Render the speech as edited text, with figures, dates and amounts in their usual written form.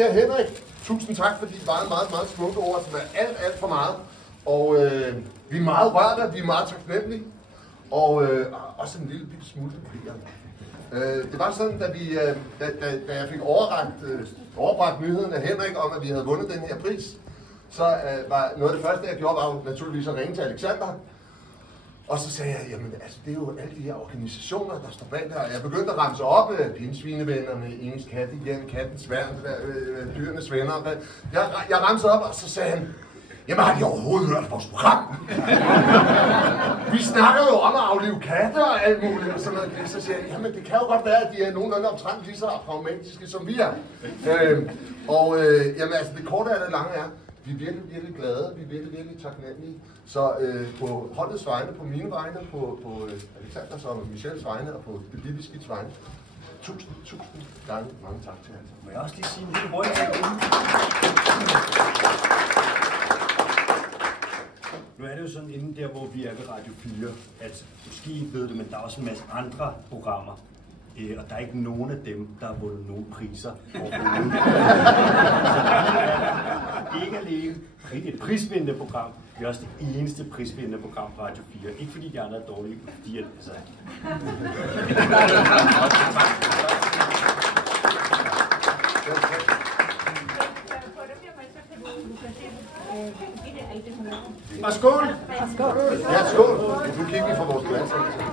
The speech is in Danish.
Ja, Henrik, tusind tak for de meget smukke ord, som er alt for meget. Og vi er meget rørte, vi er meget taknemmelige. Og også en lille bitte smule forvirrende. Det var sådan, da jeg fik overbragt nyheden af Henrik om, at vi havde vundet den her pris, så var noget af det første, jeg gjorde, var jo naturligvis at ringe til Alexander. Og så sagde jeg, jamen altså, det er jo alle de her organisationer, der står bag der. Jeg begyndte at ramse op, pindsvinevennerne, Ingens Kattehjem, Kattens Værn, Dyrenes Venner. Jeg ramsede op, og så sagde han, jamen har de overhovedet hørt vores program? Vi snakker jo om at aflive katte og alt muligt, og sådan noget. Så siger jeg, jamen det kan jo godt være, at de er nogenlunde omtrent lige så pragmatiske, som vi er. Jamen altså, det korte af det lange er, vi er virkelig glade, vi er virkelig taknemmelige. Så på holdets vegne, på mine vegne, på Alexanders og Michelles vegne og på det lille skidts vegne, tusind gange mange tak til jer. Må jeg også lige sige en lille hurtig ting? Nu er det jo sådan inden der, hvor vi er ved Radio 4, at måske I ved det, men der er også en masse andre programmer. Og der er ikke nogen af dem, der har vundet nogen priser overhovedet. Så ikke alene et prisvindende program, vi er også det eneste prisvindende program på Radio 4. Ikke fordi de andre er dårlige, men fordi at, altså... Og skål! Ja, skål! Nu kigger vi fra vores glas.